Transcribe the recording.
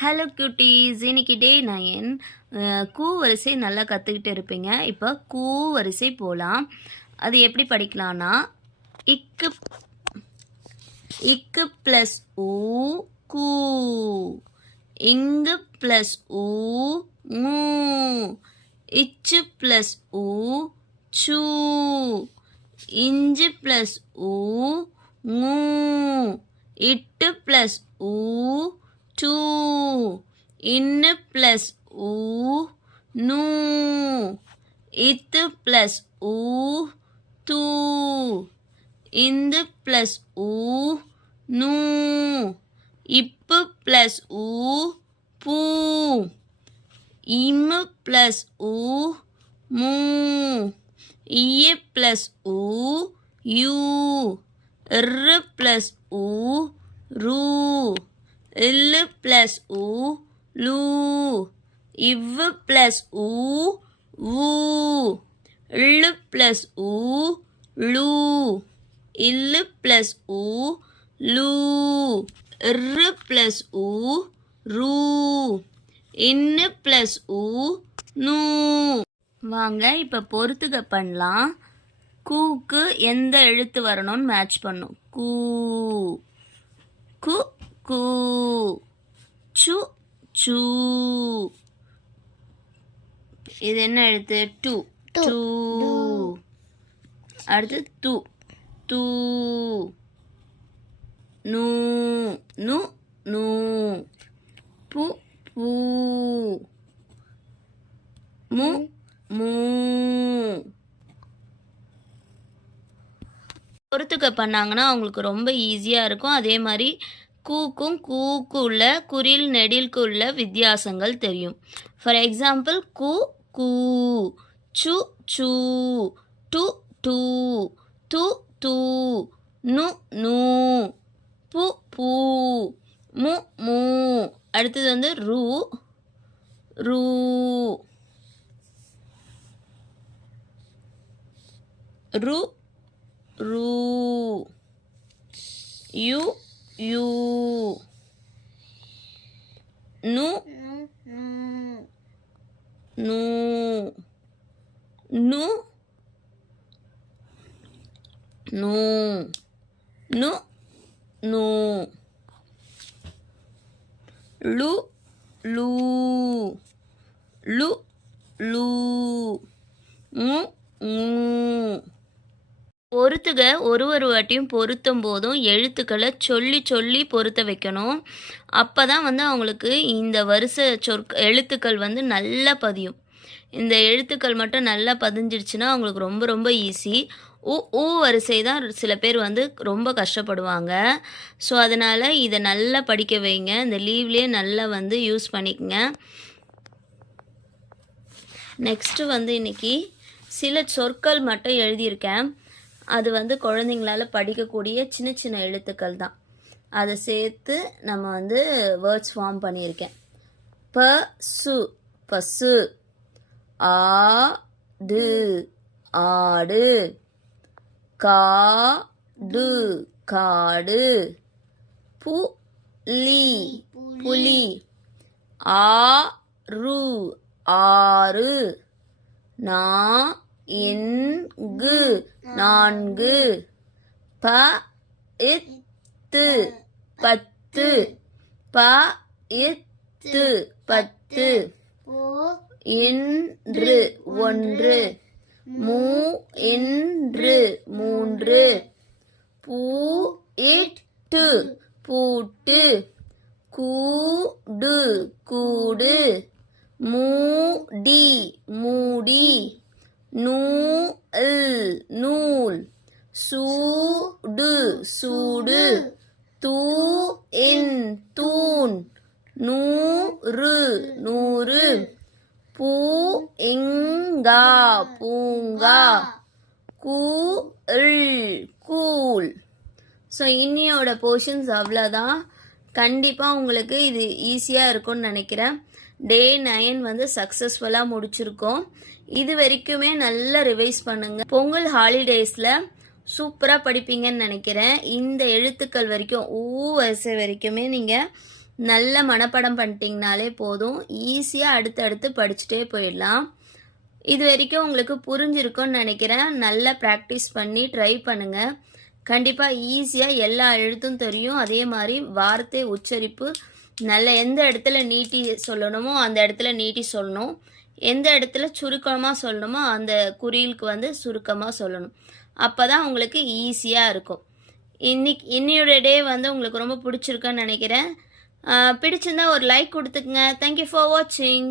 Hello குட்டீஸ், இன்னைக்கு டே 9. கூ வரிசை நல்லா கற்றுக்கிட்டு இருப்பீங்க. இப்போ கூ வரிசை போகலாம். அது எப்படி படிக்கலான்னா, இக்கு இக்கு ப்ளஸ் ஊ கூ, இங்கு ப்ளஸ் ஊ மூ, இச்சு ப்ளஸ் ஊ சூ, இஞ்சு ப்ளஸ் ஊ மூ, இட்டு ப்ளஸ் ஊ டூ, இன்னு ப்ளஸ் ஊ நூ, இத்து ப்ளஸ் ஊ தூ, இந்து ப்ளஸ் ஊ நூ, இப்பு ப்ளஸ் ஊ பூ, இம்மு ப்ளஸ் ஊ மூ, இய ப்ளஸ் ஊ யூ, இரு ப்ளஸ் ஊ ரூ, இல்லு ப்ளஸ் ஊ லூ, இவ்வு ப்ளஸ் ஊ ஊ, இள்ளு ப்ளஸ் ஊ லூ, இல்லு ப்ளஸ் ஊ லூ, இரு ப்ளஸ் ஊ ரூ, இன்னு ப்ளஸ் ஊ நூ. வாங்க இப்போ பொறுத்துக பண்ணலாம். கூக்கு எந்த எழுத்து வரணும்னு மேட்ச் பண்ணும். கூ கு கூ, சு சூ, இது என்ன எழுத்து? டூ டூ. அடுத்து து தூ, நூ நு நூ, பு பூ, மு மூ. பொறுத்துக்க பண்ணாங்கன்னா அவங்களுக்கு ரொம்ப ஈஸியாக இருக்கும். அதே மாதிரி கூக்கும் கூக்கு உள்ள குறில் நெடிலுக்கு உள்ள வித்தியாசங்கள் தெரியும். ஃபார் எக்ஸாம்பிள் கூ கூ, சு சூ, டு டூ, து தூ, நு நூ, பு பூ, மு மூ. அடுத்தது வந்து ரூ ரூ, ரு ரூ, யு யூ, நு நூ, நு நூ, நு நூ, லு லூ, லு லூ, மு மூ. பொறுத்துக ஒரு வாட்டியும் பொருத்தும் போதும் எழுத்துக்களை சொல்லி சொல்லி பொருத்த வைக்கணும். அப்போ தான் வந்து அவங்களுக்கு இந்த வரிசை எழுத்துக்கள் வந்து நல்லா பதியும். இந்த எழுத்துக்கள் மட்டும் நல்லா பதிஞ்சிடுச்சுன்னா அவங்களுக்கு ரொம்ப ரொம்ப ஈஸி. ஊ வரிசை தான் சில பேர் வந்து ரொம்ப கஷ்டப்படுவாங்க. ஸோ அதனால் இதை நல்லா படிக்க வைங்க. இந்த லீவ்லேயே நல்லா வந்து யூஸ் பண்ணிக்கங்க. நெக்ஸ்ட்டு வந்து இன்றைக்கி சில சொற்கள் மட்டும் எழுதியிருக்கேன். அது வந்து குழந்தைங்களால படிக்கக்கூடிய சின்ன சின்ன எழுத்துக்கள் தான். அதை சேர்த்து நம்ம வந்து வேர்ட்ஸ் ஃபார்ம் பண்ணியிருக்கேன். ப சு பசு, ஆடு ஆடு, காடு காடு, புலி புலி, ஆறு ஆறு, நான்கு நான்கு, பத்து பத்து, பத்து பத்து, இன்று ஒன்று, மூன்று மூன்று, பூட்டு பூட்டு, கூடு கூடு, மூடி மூடி, நூல் நூல், சூடு சூடு, தூண் தூண், நூறு நூறு, பூங்கா பூங்கா, கூழ் கூழ். ஸோ இன்னியோட போர்ஷன்ஸ் அவ்வளோதான். கண்டிப்பாக உங்களுக்கு இது ஈஸியாக இருக்கும்னு நினைக்கிறேன். டே 9 வந்து சக்ஸஸ்ஃபுல்லாக முடிச்சிருக்கோம். இது வரைக்குமே நல்லா ரிவைஸ் பண்ணுங்க. பொங்கல் ஹாலிடேஸில் சூப்பராக படிப்பீங்கன்னு நினைக்கிறேன். இந்த எழுத்துக்கள் வரைக்கும் வரிசை வரைக்குமே நீங்கள் நல்ல மனப்பாடம் பண்ணிட்டீங்கனாலே போதும். ஈஸியாக அடுத்தடுத்து படிச்சுட்டே போயிடலாம். இது வரைக்கும் உங்களுக்கு புரிஞ்சிருக்கும்னு நினைக்கிறேன். நல்லா ப்ராக்டிஸ் பண்ணி ட்ரை பண்ணுங்கள். கண்டிப்பாக ஈஸியாக எல்லா எழுத்தும் தெரியும். அதே மாதிரி வார்த்தை உச்சரிப்பு நல்ல எந்த இடத்துல நீட்டி சொல்லணுமோ அந்த இடத்துல நீட்டி சொல்லணும். எந்த இடத்துல சுருக்கமாக சொல்லணுமோ அந்த குறியலுக்கு வந்து சுருக்கமாக சொல்லணும். அப்போ தான் உங்களுக்கு ஈஸியாக இருக்கும். இன்னையோட டே வந்து உங்களுக்கு ரொம்ப பிடிச்சிருக்குன்னு நினைக்கிறேன். பிடிச்சிருந்தா ஒரு லைக் கொடுத்துக்குங்க. தேங்க்யூ ஃபார் வாட்சிங்.